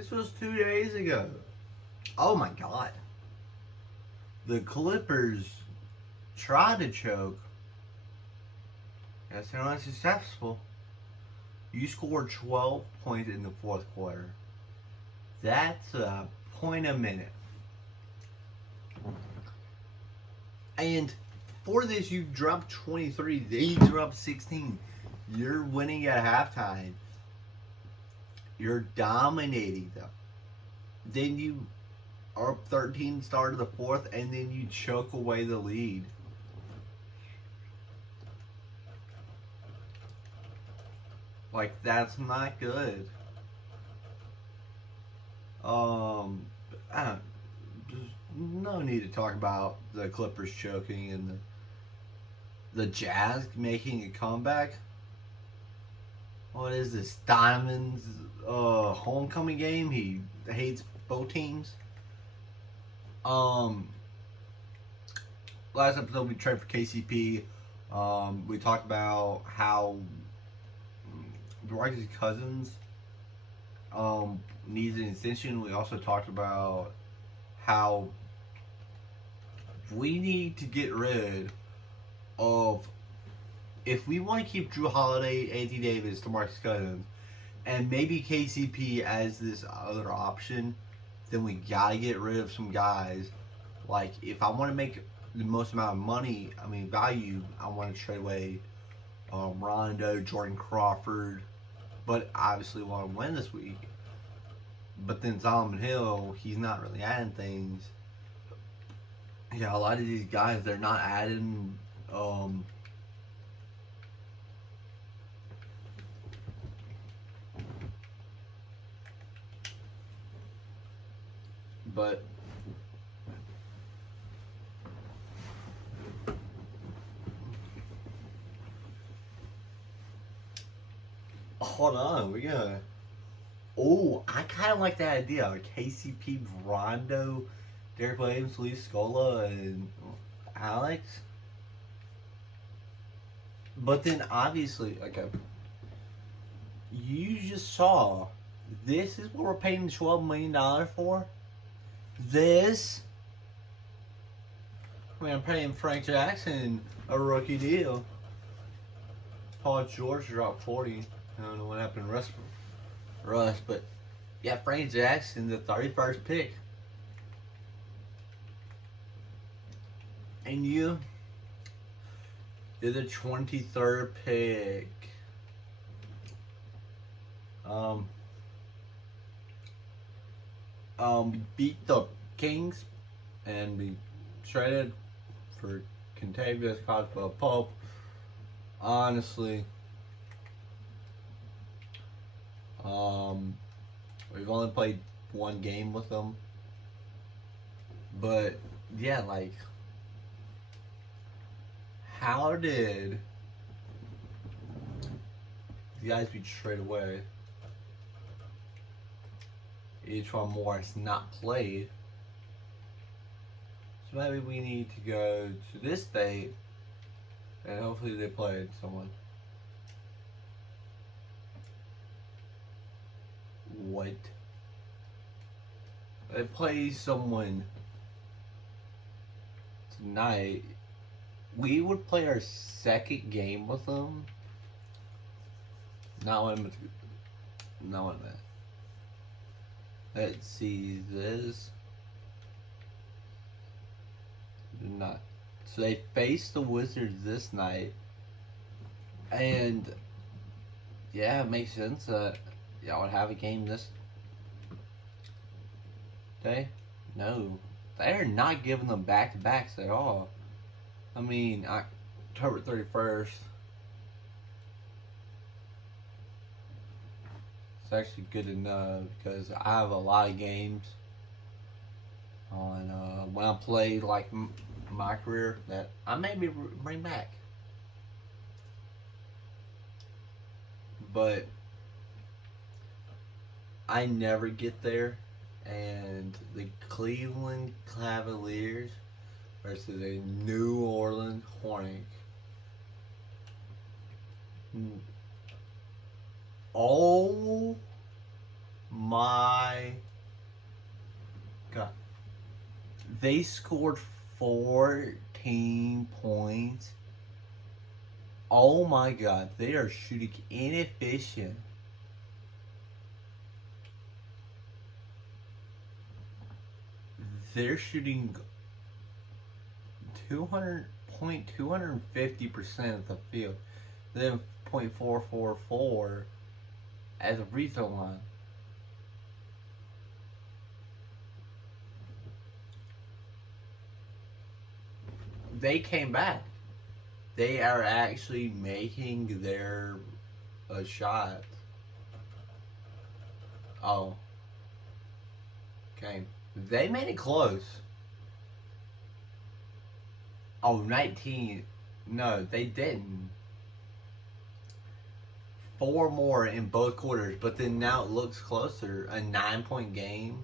This was 2 days ago. Oh my god. The Clippers tried to choke. Yes, they're not successful. You scored 12 points in the fourth quarter. That's a point a minute. And for this, you dropped 23. They dropped 16. You're winning at halftime. You're dominating them. Then you are up 13 start of the fourth, and then you choke away the lead. Like, that's not good. There's no need to talk about the Clippers choking and the Jazz making a comeback. What is this? Diamond's homecoming game? He hates both teams. Last episode we traded for KCP. We talked about how DeMarcus Cousins needs an extension. We also talked about how we need to get rid of, if we want to keep Drew Holiday, Anthony Davis, DeMarcus Cousins, and maybe KCP as this other option, then we gotta get rid of some guys. Like, if I want to make the most amount of money, value, I want to trade away Rondo, Jordan Crawford, but obviously want to win this week. But then Solomon Hill, he's not really adding things. Yeah, a lot of these guys, they're not adding. But hold on, we gotta. Oh, I kind of like that idea. KCP, Rondo, Derek Williams, Lee Scola, and Alex. But then obviously, okay, you just saw, this is what we're paying $12 million for? This? I'm paying Frank Jackson a rookie deal. Paul George dropped 40. I don't know what happened to Russ, but yeah, Frank Jackson, the 31st pick. And you're the 23rd pick. We beat the Kings, and we traded for Contavious Caldwell Pope. Honestly, we've only played one game with them, but yeah, like, how did the guys we trade away, Etron Morris, not played? So maybe we need to go to this state and hopefully they played someone. What? They play someone tonight. We would play our second game with them. Not in that. Let's see this. Not. So they face the Wizards this night. And yeah, it makes sense that y'all would have a game this day. No. They're not giving them back-to-backs at all. October 31st. It's actually good to know because I have a lot of games on when I play like my career that I maybe bring back. But I never get there, and the Cleveland Cavaliers versus a New Orleans Hornet. Oh my God. They scored 14 points. Oh my God. They are shooting inefficient. They're shooting 250% of the field. Then 0.444 as a free throw line. They came back. They are actually making their shot. Oh. Okay. They made it close. Oh, 19. No, they didn't. 4 more in both quarters, but then now it looks closer. A 9-point game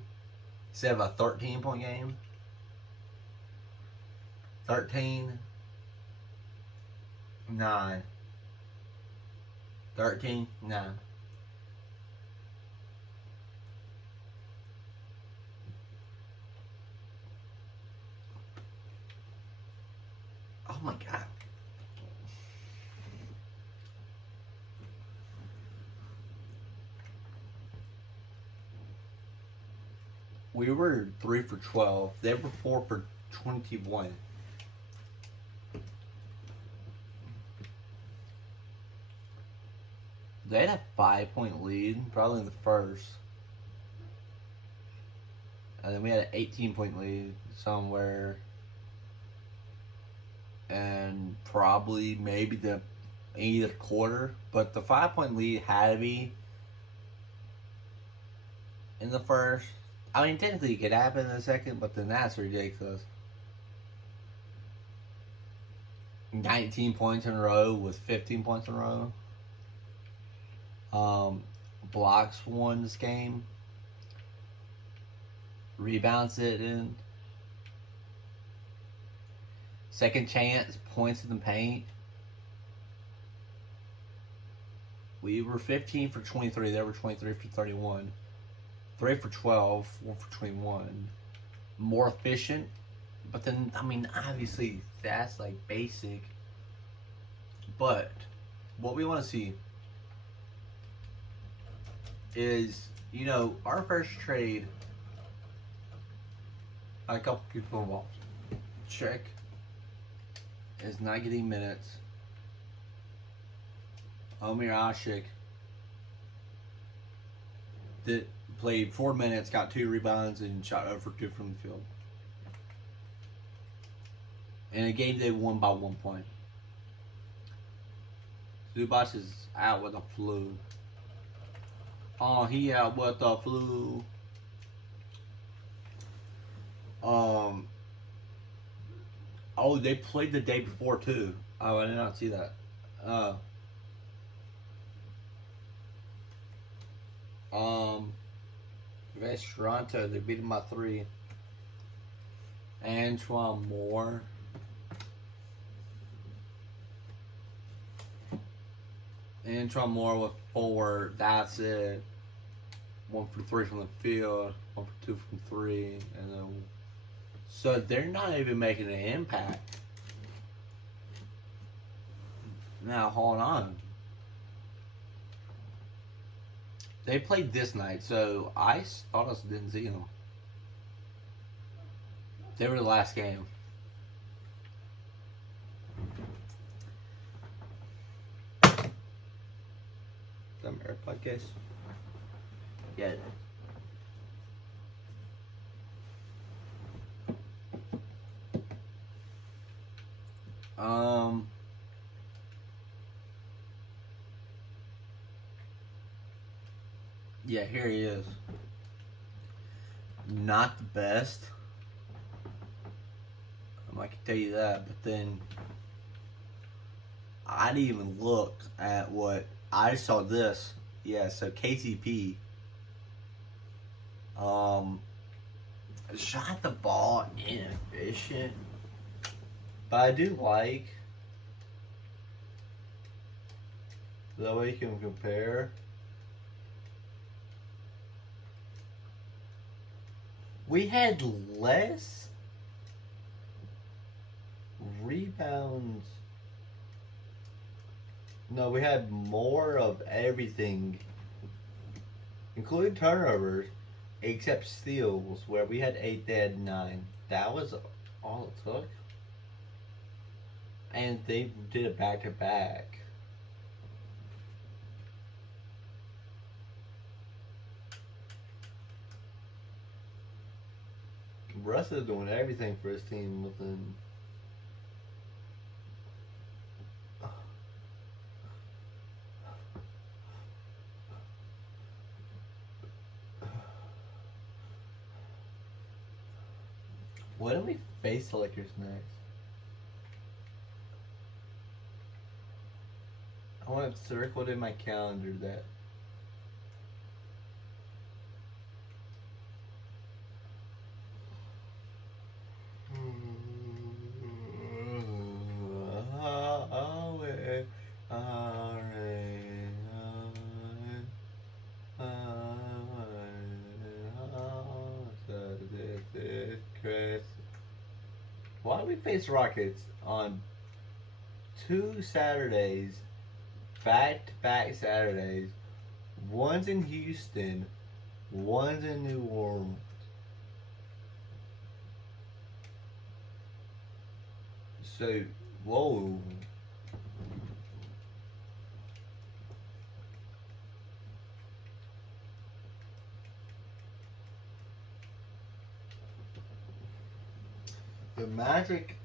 instead of a 13-point game. 13, 9. 13, 9. Oh my God. We were 3 for 12. They were 4 for 21. They had a 5-point lead, probably in the first. And then we had an 18-point lead somewhere. And probably maybe the either quarter. But the 5-point lead had to be in the first. I mean, technically it could happen in the second, but then that's ridiculous. 19 points in a row with 15 points in a row. Blocks won this game. Rebounds it in. Second chance, points in the paint. We were 15 for 23. They were 23 for 31. 3 for 12, 4 for 21. More efficient. But then, I mean, obviously, that's like basic. But what we want to see is, our first trade, a couple people involved. Check is not getting minutes. Omer Ashik that played 4 minutes, got 2 rebounds, and shot over 2 from the field. In a game they won by 1 point. Zubac is out with a flu. Oh, he out with the flu. Oh, they played the day before too. Oh, I did not see that. Against Toronto, they beat them by 3. Antoine Moore. Antoine Moore with 4. That's it. 1 for 3 from the field. 1 for 2 from 3, and then. So they're not even making an impact. Now hold on. They played this night, so I thought I didn't see them. They were the last game. Some AirPod case. Yeah. Yeah, here he is. Not the best. I can tell you that, but then I didn't even look at what I saw this. Yeah, so KCP shot the ball inefficient. But I do like the way you can compare. We had less rebounds. No, we had more of everything, including turnovers, except steals, where we had 8, they had 9. That was all it took. And they did it back to back. Russ is doing everything for his team within. Why don't we face the Lakers next? I want to circle in my calendar that. Why do we face Rockets on 2 Saturdays, back-to-back Saturdays? One's in Houston, one's in New Orleans. So, whoa. The Magic,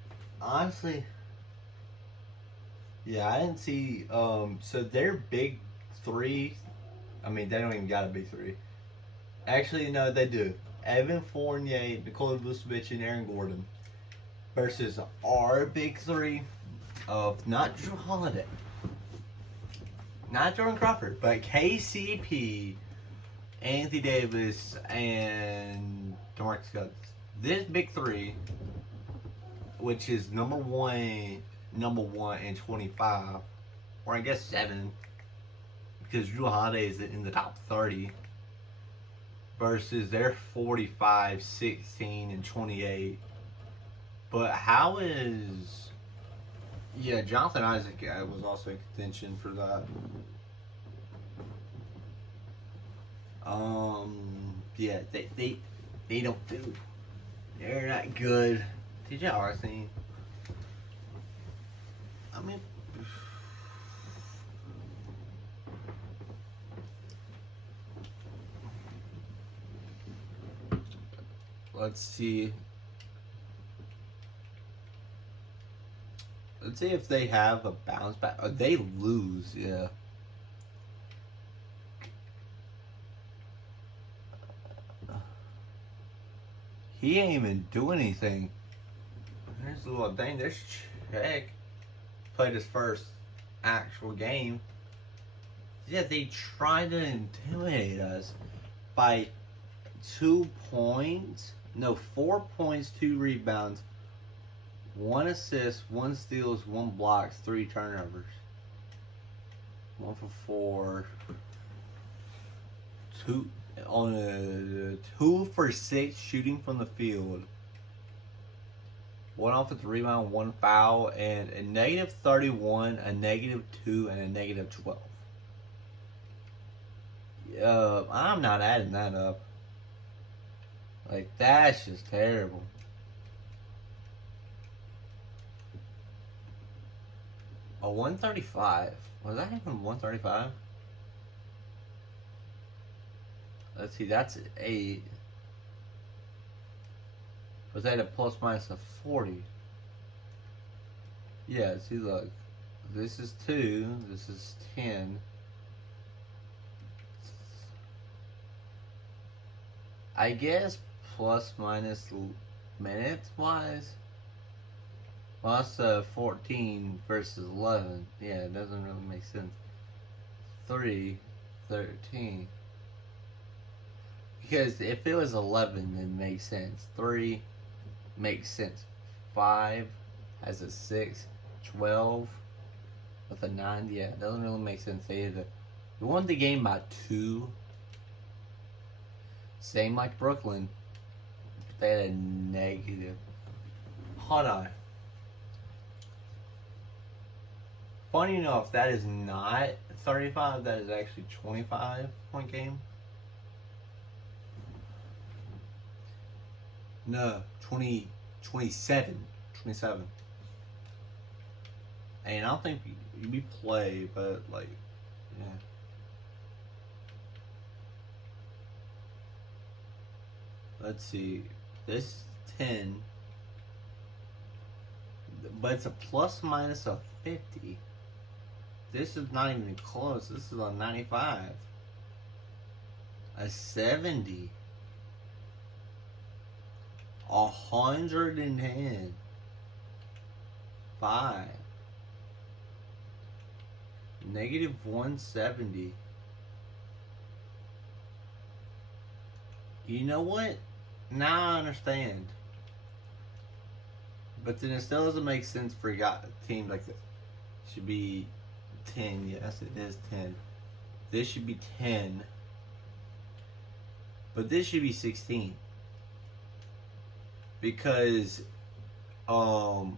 honestly, yeah, I didn't see. So their big three, I mean, they don't even got a big three. Actually, no, they do. Evan Fournier, Nikola Vucevic, and Aaron Gordon versus our big three of not Drew Holiday, not Jordan Crawford, but KCP, Anthony Davis, and DeMarcus Cousins. This big three, which is number one and 25, or I guess 7, because Drew Holiday is in the top 30, versus their 45, 16, and 28. But how is... Yeah, Jonathan Isaac was also in contention for that. Yeah, they don't do. They're not good. TJ Arthur. I mean, let's see. Let's see if they have a bounce back. Oh, they lose, yeah. He ain't even doing anything. There's a little thing. There's Check. Played his first actual game. Yeah, they tried to intimidate us by 2 points. No, 4 points, 2 rebounds, 1 assist, 1 steals, 1 blocks, 3 turnovers. 1 for 4. 2 on a 2 for 6 shooting from the field. 1 offensive rebound, 1 foul, and a negative 31, a negative 2, and a negative 12. I'm not adding that up. Like, that's just terrible. A 135. Was that even 135? Let's see, that's 8. Was that a plus minus of 40? Yeah, see, look. This is 2. This is 10. I guess plus minus minutes wise. Well, that's 14 versus 11. Yeah, it doesn't really make sense. 3, 13. Because if it was 11, it makes sense. 3 makes sense. 5 has a 6. 12 with a 9. Yeah, it doesn't really make sense either. We won the game by 2. Same like Brooklyn. They had a negative. Hold on. Funny enough, that is not 35. That is actually 25-point game. No, 27. 27. And I don't think we play, but like, yeah. Let's see. This 10, but it's a plus minus of 50. This is not even close. This is a 95. A 70. 110. 5. Negative 170. You know what? Now I understand. But then it still doesn't make sense for a team like this. Should be 10. Yes, it is 10. This should be 10. But this should be 16. Because 5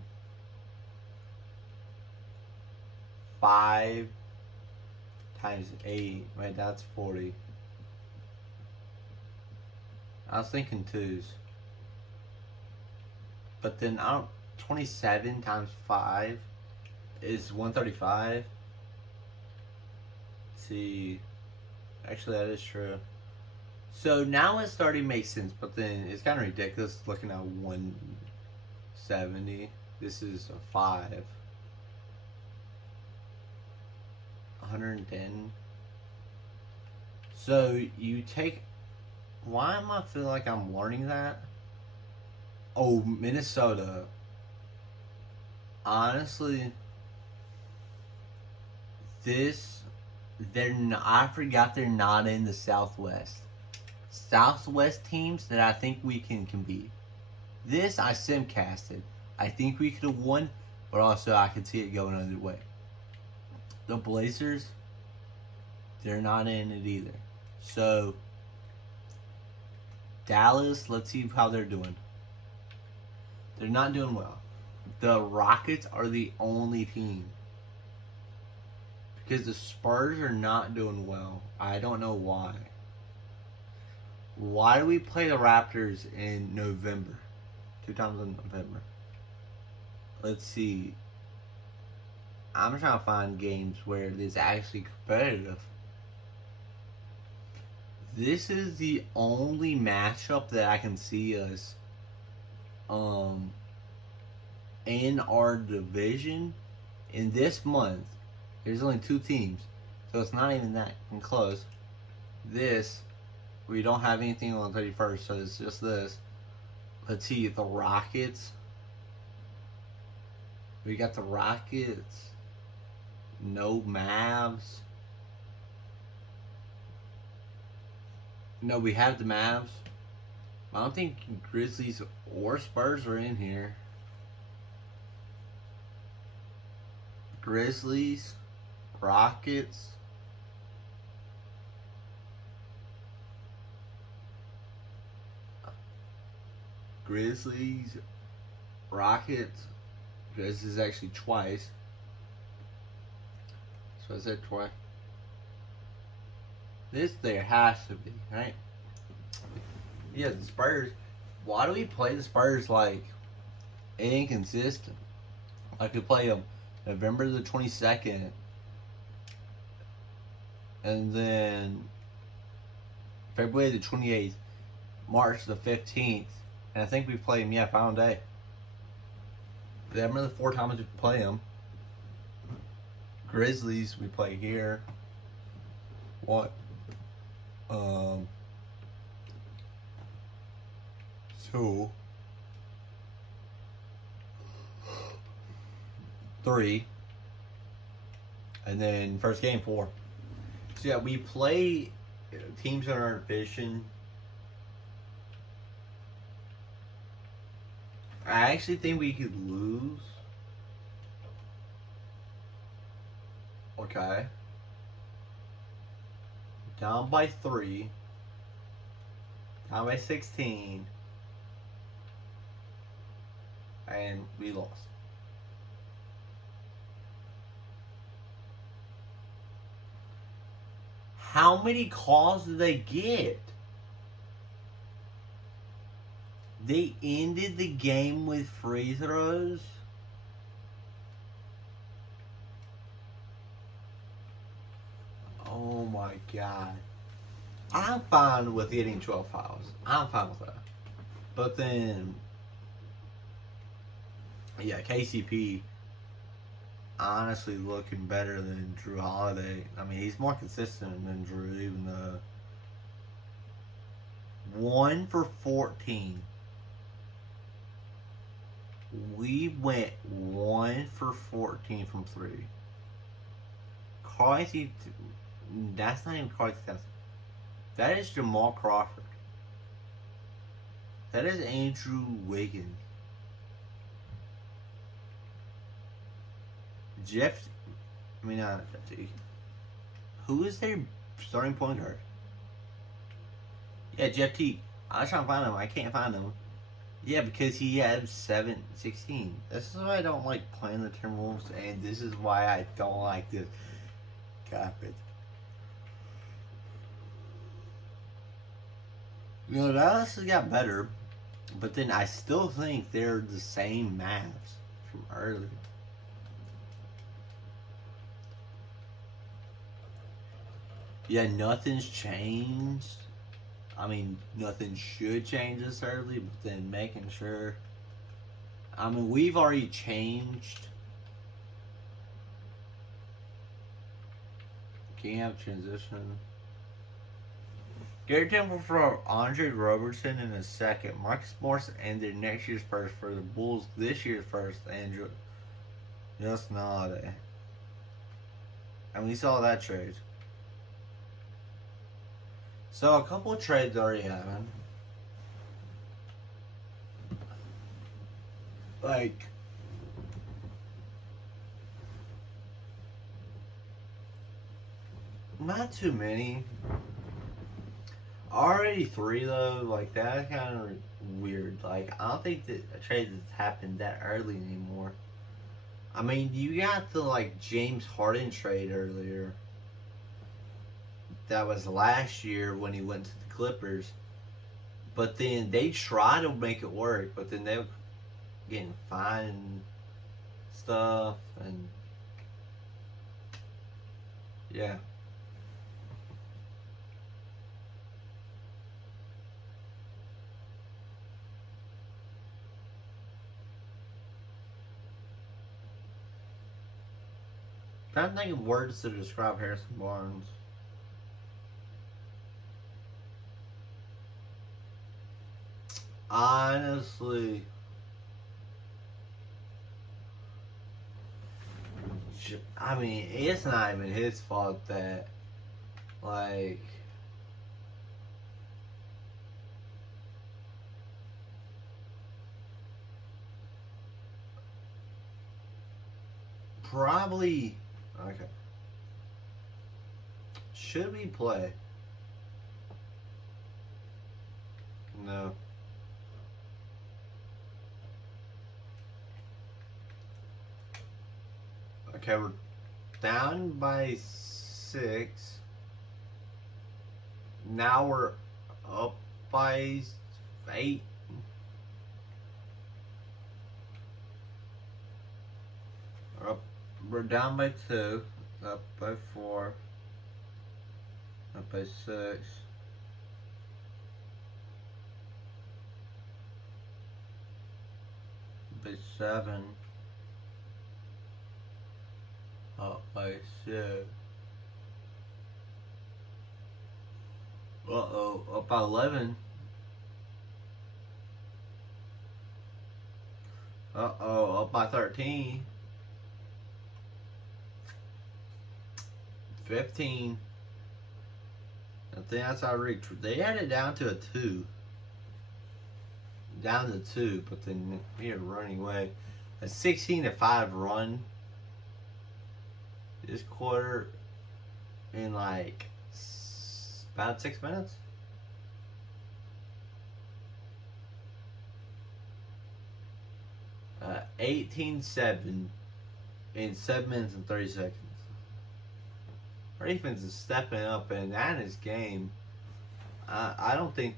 times 8, right? That's 40. I was thinking 2s. But then 27 times 5 is 135. Let's see. Actually, that is true. So now it's starting to make sense, but then it's kind of ridiculous looking at 170. This is a 5. 110. So you take. Why am I feeling like I'm learning that? Oh, Minnesota. Honestly, I forgot they're not in the Southwest. Southwest teams that I think we can compete. This I simcasted. I think we could have won, but also I could see it going another way. The Blazers, they're not in it either. So, Dallas, let's see how they're doing. They're not doing well. The Rockets are the only team. Because the Spurs are not doing well. I don't know why. Why do we play the Raptors in November? 2 times in November. Let's see. I'm trying to find games where it is actually competitive. This is the only matchup that I can see us in our division in this month. There's only 2 teams, so it's not even that close. This, we don't have anything on the 31st, so it's just this. Let's see, the Rockets. We got the Rockets. No Mavs. No, we have the Mavs. I don't think Grizzlies or Spurs are in here. Grizzlies, Rockets. Grizzlies, Rockets. Grizzlies actually twice. So I said twice. This there has to be, right? Yeah, the Spurs. Why do we play the Spurs like inconsistent? I could play them November the 22nd, and then February the 28th, March the 15th, and I think we play them, final day. Them are the 4 times we play them. Grizzlies, we play here. What? 2, 3, and then first game 4. So yeah, we play teams that aren't fishing. I actually think we could lose. Okay. Down by 3. Down by 16. and we lost. How many calls did they get? They ended the game with free throws. Oh my god. I'm fine with getting 12 fouls. I'm fine with that. But then, yeah, KCP honestly looking better than Drew Holiday. I mean, he's more consistent than Drew, even though 1 for 14. We went 1 for 14 from 3. Carly, that's not even Carly Townsend. That is Jamal Crawford. That is Andrew Wiggins. Not Jeff T. Who is their starting point guard? Yeah, Jeff T. I was trying to find him. I can't find him. Yeah, because he had 16. This is why I don't like playing the Timberwolves, and this is why I don't like this carpet. You know, Dallas has got better, but then I still think they're the same Mavs from earlier. Yeah, nothing's changed. I mean, nothing should change this early, but then making sure. I mean, we've already changed. Can you have transition? Gary Temple for Andre Robertson in a second. Marcus Morris ended next year's first for the Bulls this year's first. Andrew. Just not. And we saw that trade. So a couple of trades already happened. Like, not too many. Already 3 though. Like, that's kind of weird. Like, I don't think that a trade has happened that early anymore. I mean, you got the like James Harden trade earlier. That was last year when he went to the Clippers. But then they tried to make it work, but then they were getting fined and stuff, and yeah. I'm thinking words to describe Harrison Barnes. Honestly, I mean, it's not even his fault that, like, probably, okay. Should we play? No. Okay, we're down by 6. Now we're up by 8. We're down by 2. Up by 4. Up by 6. Up by 7. Up by 6. Uh-oh, up by 11. Uh-oh, up by 13. 15. I think that's our reach. They had it down to a 2. Down to 2, but then we are running away. A 16-5 run this quarter in like about 6 minutes. 18-7 in 7 minutes and 30 seconds. Our defense is stepping up, and that is game. I don't think.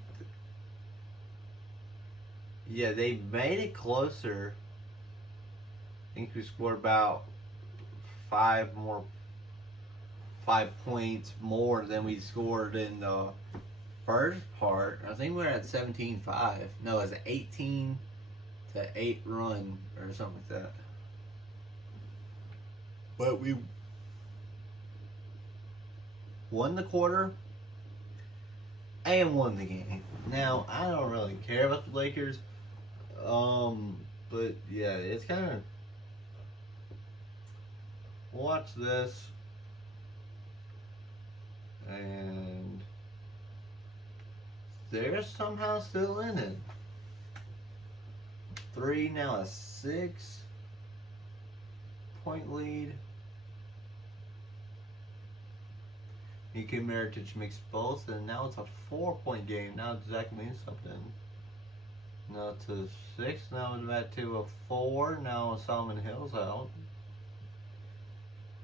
Yeah, they made it closer. I think we scored about 5 points more than we scored in the first part. I think we were at 17-5. No, it was an 18-8 run or something like that. But we won the quarter and won the game. Now, I don't really care about the Lakers. But yeah, it's kind of. Watch this. And they're somehow still in it. 3, now a 6-point lead. Nika Mirotic makes both, and now it's a 4-point game. Now Zach means something. Now to 6, now it's back to a 4. Now Solomon Hill's out.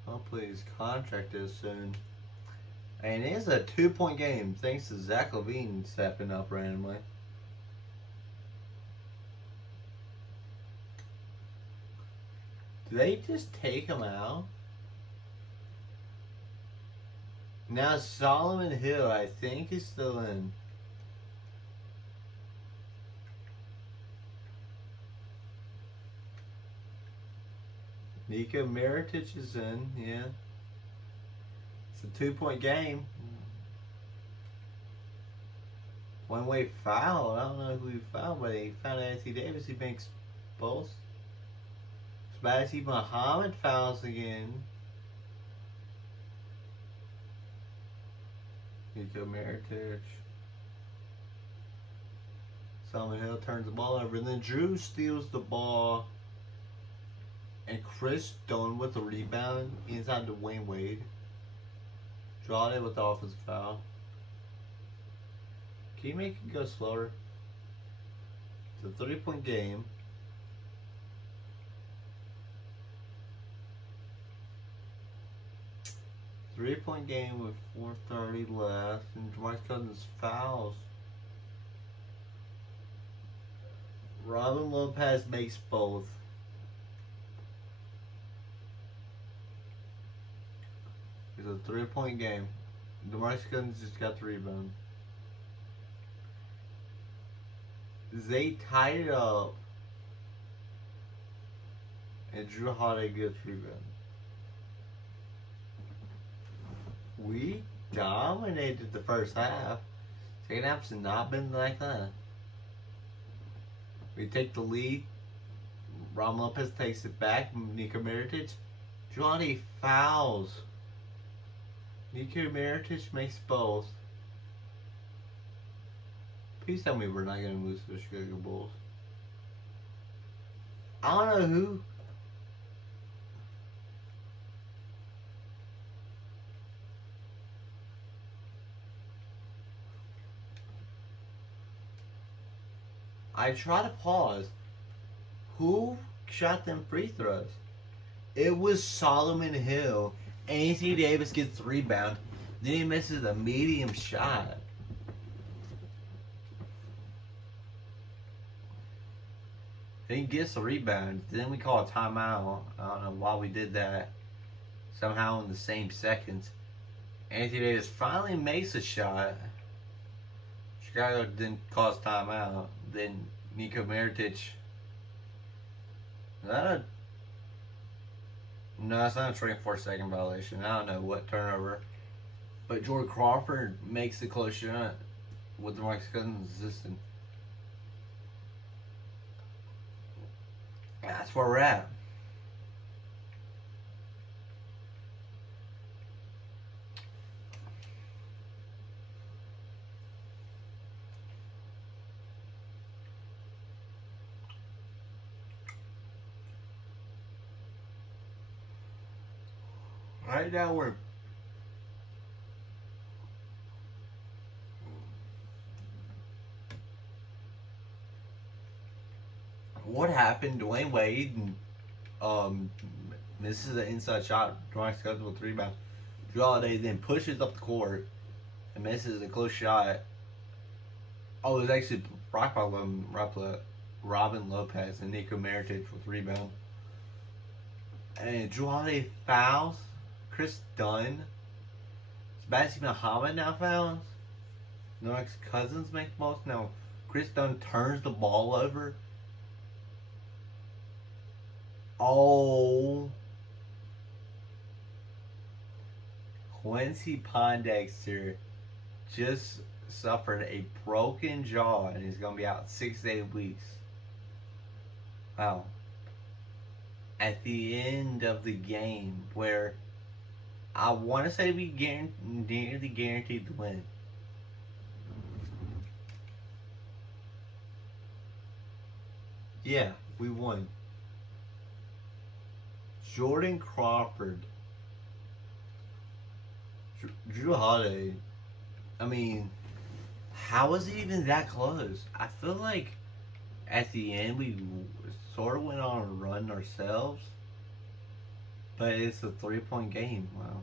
Hopefully his contract is soon. And it is a 2-point game thanks to Zach LaVine stepping up randomly. Did they just take him out? Now Solomon Hill, I think, is still in. Nika Mirotic is in, yeah. It's a 2-point game. One-way foul. I don't know who he fouled, but he fouled Anthony Davis. He makes both. Spazzy Muhammad fouls again. Nico Mirotic. Solomon Hill turns the ball over, and then Drew steals the ball. And Chris Dunn with the rebound inside to Wayne Wade. Drawed it with the offensive foul. Can you make it go slower? It's a 3-point game. Three-point game with 4:30 left, and DeMarcus Cousins fouls. Robin Lopez makes both. It's a 3-point game. DeMarcus Cousins just got the rebound. They tied it up, and Drew Holiday gets rebound. We dominated the first half. Second half's not been like that. We take the lead. Ron Lopez takes it back. Nico Mirotic. Johnny fouls. Nico Mirotic makes both. Please tell me we're not going to lose to the Chicago Bulls. I don't know who. I try to pause. Who shot them free throws? It was Solomon Hill. Anthony Davis gets the rebound. Then he misses a medium shot. Then he gets the rebound. Then we call a timeout. I don't know why we did that. Somehow in the same seconds. Anthony Davis finally makes a shot. Chicago didn't cause timeout. Then Nico Mirotic. No, it's not a 24-second violation. I don't know what turnover. But Jordan Crawford makes the close shot with DeMarcus Cousins assistant. That's where we're at. Right now what happened? Dwayne Wade um, misses the inside shot. Demarcus Cousins with 3 rebounds. Drew Holiday then pushes up the court and misses a close shot. Oh, it was actually blocked by Robin Lopez and Nico Mirotic with rebound. And Drew Holiday fouls. Chris Dunn. Sebastian Muhammad now fouls. Demarcus Cousins makes the most. Now Chris Dunn turns the ball over. Oh. Quincy Pondexter just suffered a broken jaw and is going to be out 6 to 8 weeks. Wow. At the end of the game, where I want to say we nearly guaranteed the win. Yeah, we won. Jordan Crawford, Drew Holiday. I mean, how was it even that close? I feel like at the end we sort of went on a run ourselves, but it's a 3-point game. Wow.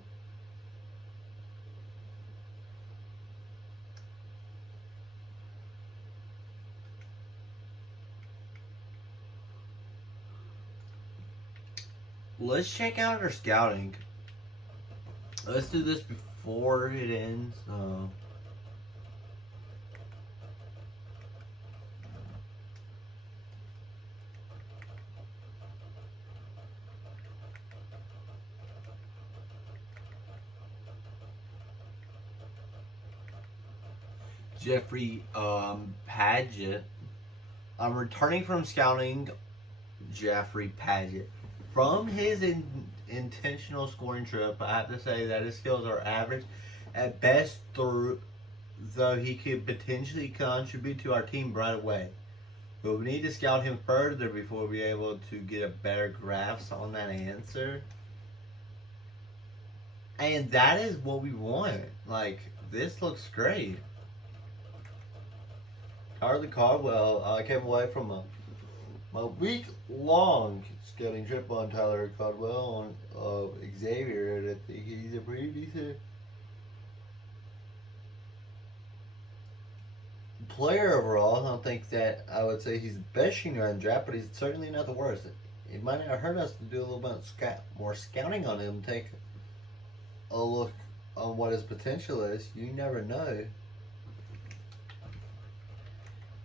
Let's check out our scouting. Let's do this before it ends. Jeffrey Padgett. I'm returning from scouting Jeffrey Padgett. From his intentional scoring trip, I have to say that his skills are average at best, though he could potentially contribute to our team right away. But we need to scout him further before we're able to get a better grasp on that answer. And that is what we want. Like, this looks great. Harley Caldwell came away from a week-long scouting trip on Tyler Caldwell on Xavier, and I think he's a pretty decent player overall. I don't think that I would say he's the best shooter in the draft, but he's certainly not the worst. It might not hurt us to do a little bit more scouting on him, take a look on what his potential is. You never know.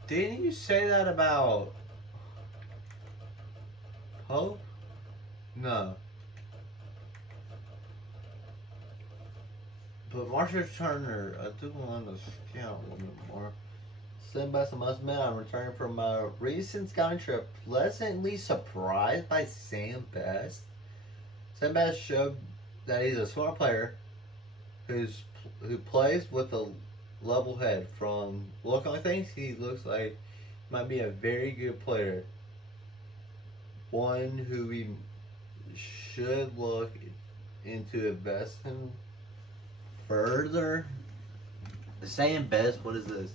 Didn't you say that about Pope? No. But Marshall Turner, I do want to scout a little bit more. Sent by some us men, I'm returning from a recent scouting trip, pleasantly surprised by Sam Best. Sam Best showed that he's a smart player who plays with a level head. From look on things, he looks like he might be a very good player. One who we should look into investing further. Saying best, what is this?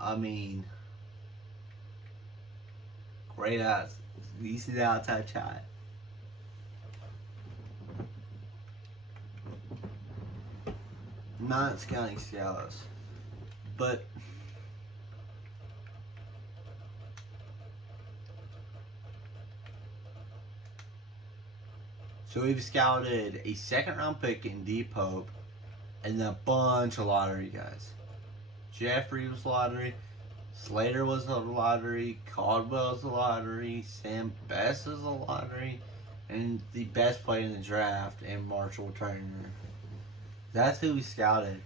I mean, great outs, decent outside shot. Not scouting scouts, but so we've scouted a second-round pick in D Pope and a bunch of lottery guys. Jeffrey was lottery, Slater was a lottery, Caldwell's a lottery, Sam Best is a lottery, and the best player in the draft, and Marshall Turner. That's who we scouted.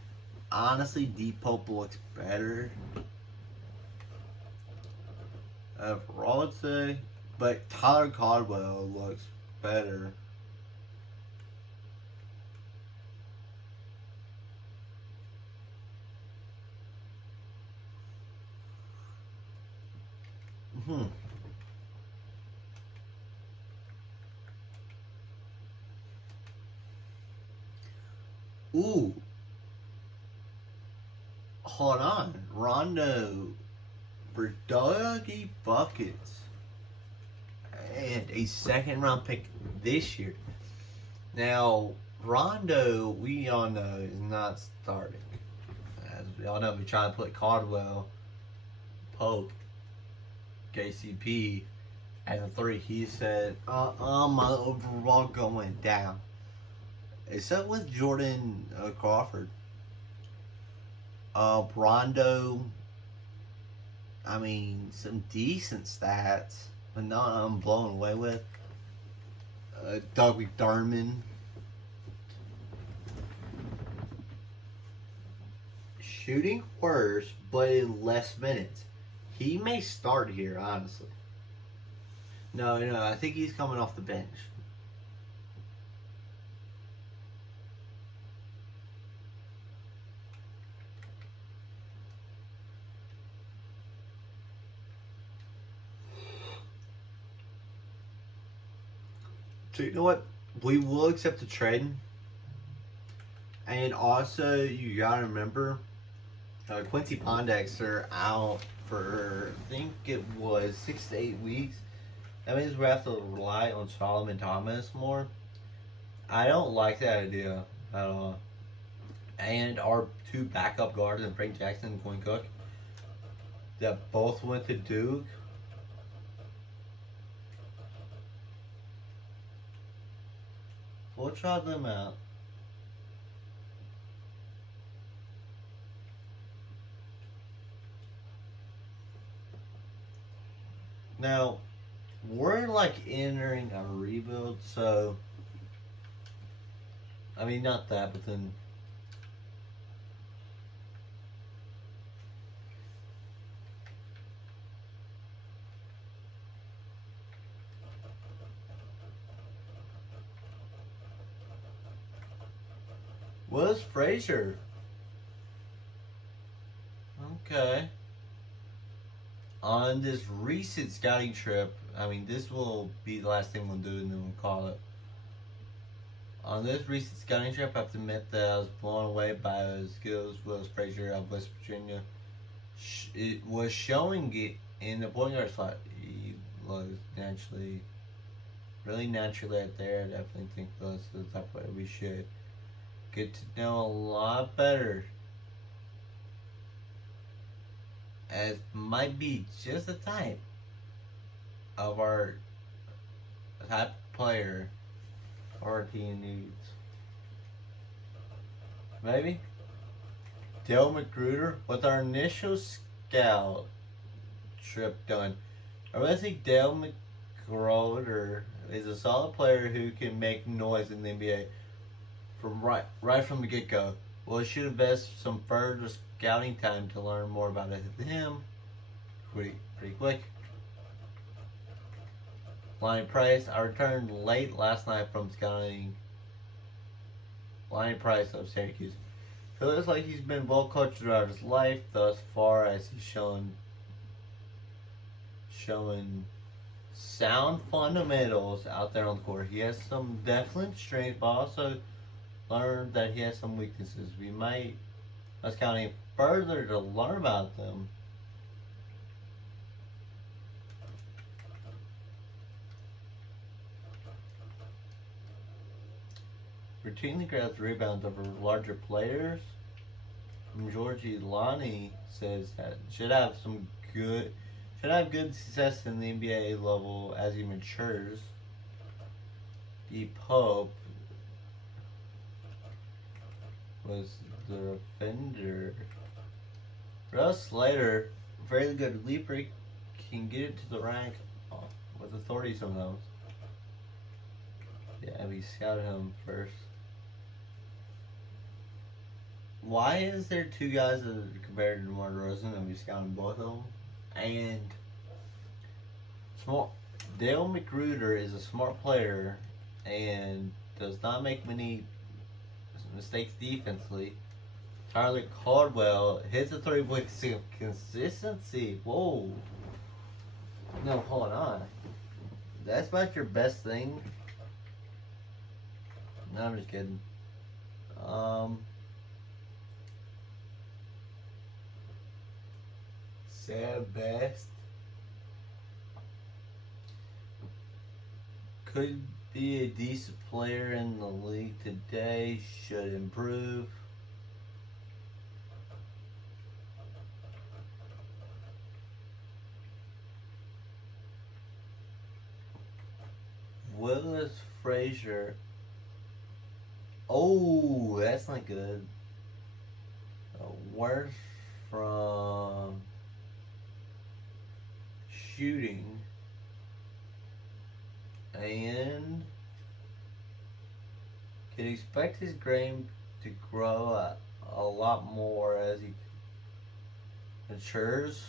Honestly, D Pope looks better overall, I'd say, but Tyler Caldwell looks better. Ooh. Hold on. Rondo for Dougie Buckets and a second round pick this year. Now, Rondo, we all know, is not starting. As we all know, we're trying to put Caldwell, Pope, KCP as a three. He said, my overall going down. Except with Jordan Crawford. Rondo, I mean, some decent stats, but not I'm blown away with. Doug McDermott, shooting worse, but in less minutes. He may start here, honestly. No, I think he's coming off the bench. So you know what? We will accept the trade. And also, you gotta remember, Quincy Pondexter out for, I think it was 6 to 8 weeks. That means we have to rely on Solomon Thomas more. I don't like that idea at all. And our two backup guards, and Frank Jackson and Quinn Cook, that both went to Duke. We'll try them out. Now, we're like entering a rebuild, so I mean, not that, but then Willis Frazier. Okay. On this recent scouting trip, I mean, this will be the last thing we'll do and then we'll call it. On this recent scouting trip, I have to admit that I was blown away by his skills. Willis Frazier of West Virginia. It was showing it in the point guard slot. He was really naturally out there. I definitely think that's the type of way we should get to know a lot better. As might be just the type of our type of player our team needs. Maybe Dale McGruder with our initial scout trip done. I really think Dale McGruder is a solid player who can make noise in the NBA from right from the get go. Well, we should invest some further scouting time to learn more about him pretty quick. Lonnie Price, I returned late last night from scouting Lonnie Price of Syracuse. It looks like he's been well coached throughout his life thus far, as he's showing sound fundamentals out there on the court. He has some definite strengths, but also learned that he has some weaknesses. We might scout him further to learn about them. Routinely grabs rebounds over larger players. Georgie Lonnie says that should have good success in the NBA level as he matures. D. Pope was the defender. Russ Slater, very good leaper, can get it to the rack with authority sometimes. Yeah, we scouted him first. Why is there two guys that are compared to DeMar DeRozan and we scouted both of them? And Dale McGruder is a smart player and does not make many mistakes defensively. Tyler Caldwell hits the three with consistency. Whoa. No, hold on. That's about your best thing? No, I'm just kidding. Sam Best could be a decent player in the league today, should improve. Willis Frazier. Oh, that's not good. Worse from shooting. And can expect his game to grow a lot more as he matures.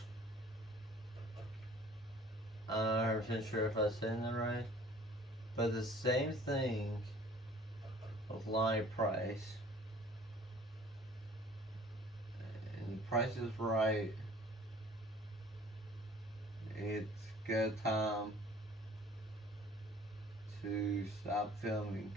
I'm not 100% sure if I'm saying that right. But the same thing with Lonnie Price. And Price is right. It's good time to stop filming.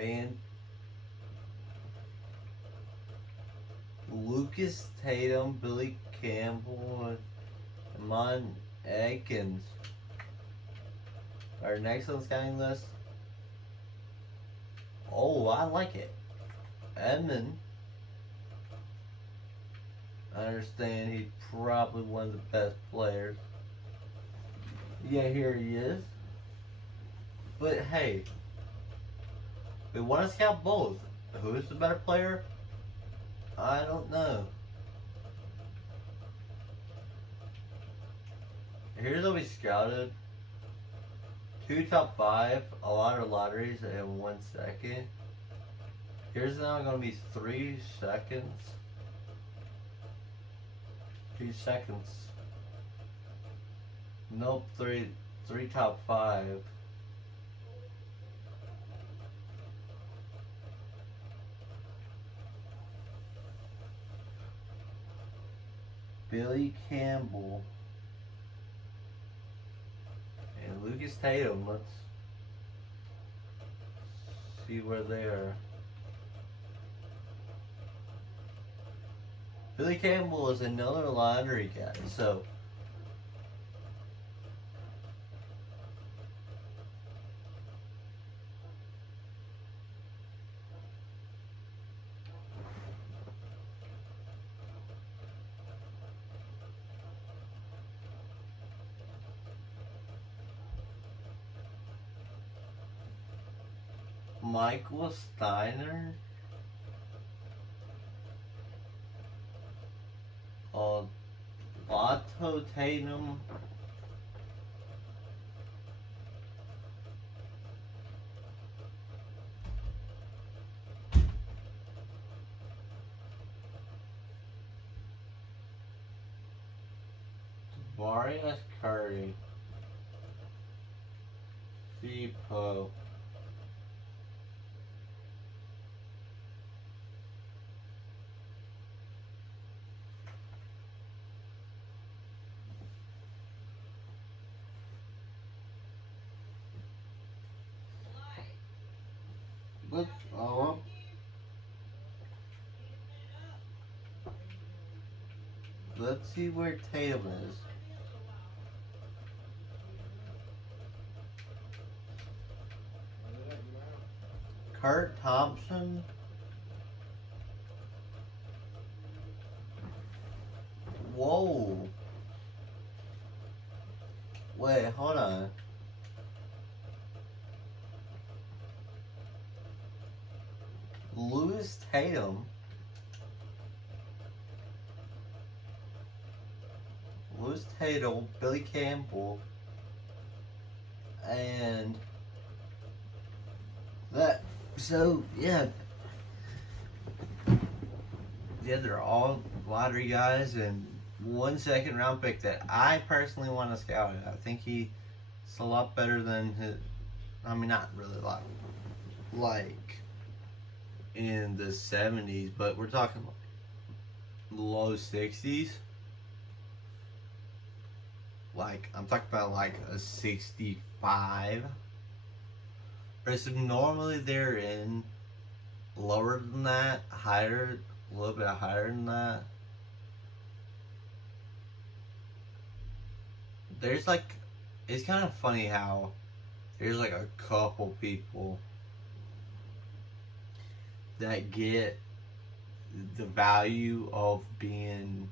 And Lucas Tatum, Billy Campbell, and Mon Atkins are next on the scouting list. Oh, I like it. Edmund. I understand he's probably one of the best players. Yeah, here he is. But hey, we want to scout both. Who's the better player? I don't know. Here's what we scouted. 2 top 5, a lot of lotteries, and 1 second. Here's now going to be 3 seconds. 3 seconds. Nope, 3 top 5. Billy Campbell and Lucas Tatum. Let's see where they are. Billy Campbell is another lottery guy, so Michael Steiner, Otto Tatum, Marius Curry, C. Pope. Let's, let's see where Tatum is. Kurt Thompson. Whoa. Wait, hold on. Lewis Tatum. Lewis Tatum, Billy Campbell, and that. So yeah, they're all lottery guys, and 1 second round pick that I personally want to scout. I think he's a lot better than I mean, not really like in the 70s, but we're talking like low 60s. Like, I'm talking about like a 65. Whereas normally they're in lower than that, higher, a little bit higher than that. There's like, it's kind of funny how there's like a couple people that get the value of being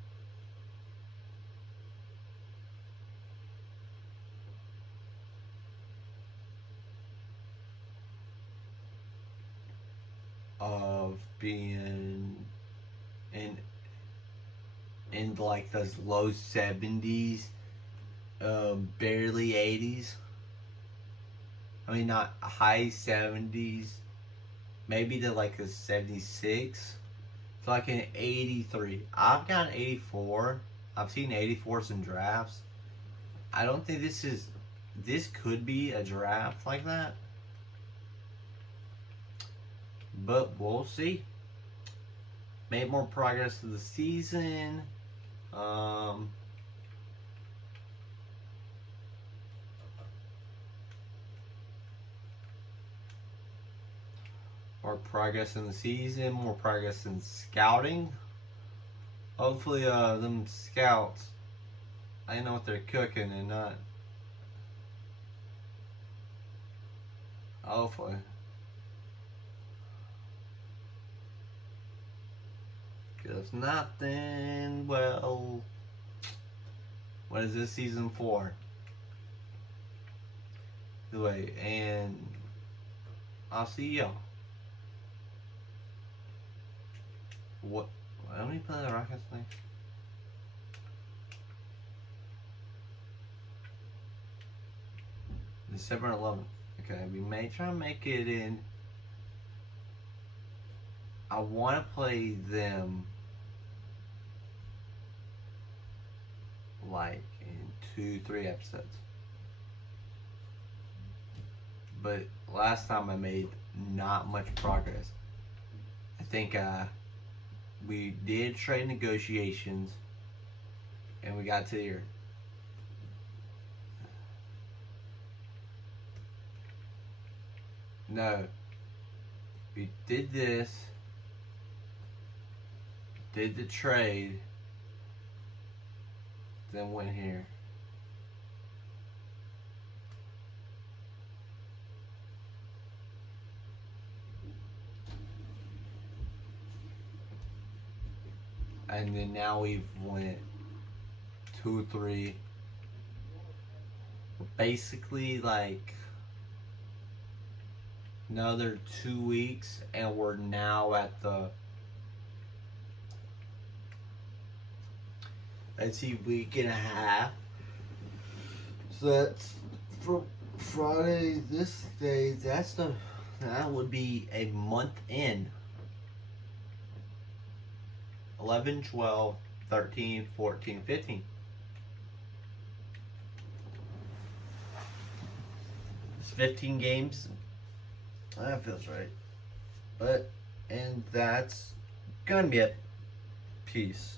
of being in like those low 70s, barely 80s. I mean, not high 70s, maybe to like a 76. So like an 83. I've got an 84. I've seen 84s in drafts. I don't think this could be a draft like that. But we'll see. Made more progress in the season. More progress in the season, more progress in scouting. Hopefully, them scouts, I know what they're cooking and not. Hopefully. Because nothing, well, what is this season for? Anyway, and I'll see y'all. What? Why don't we play the Rockets next? December 11th. Okay, we may try to make it in. I want to play them like in 2-3 episodes. But last time I made not much progress. I think we did trade negotiations and we got to here. No. We did this. Did the trade. Then went here. And then now we've went 2-3. Basically like another 2 weeks and we're now at the, let's see, week and a half. So that's for Friday, this day, that would be a month in. 11, 12, 13, 14, 15. It's 15 games. That feels right. And that's gonna be it. Peace.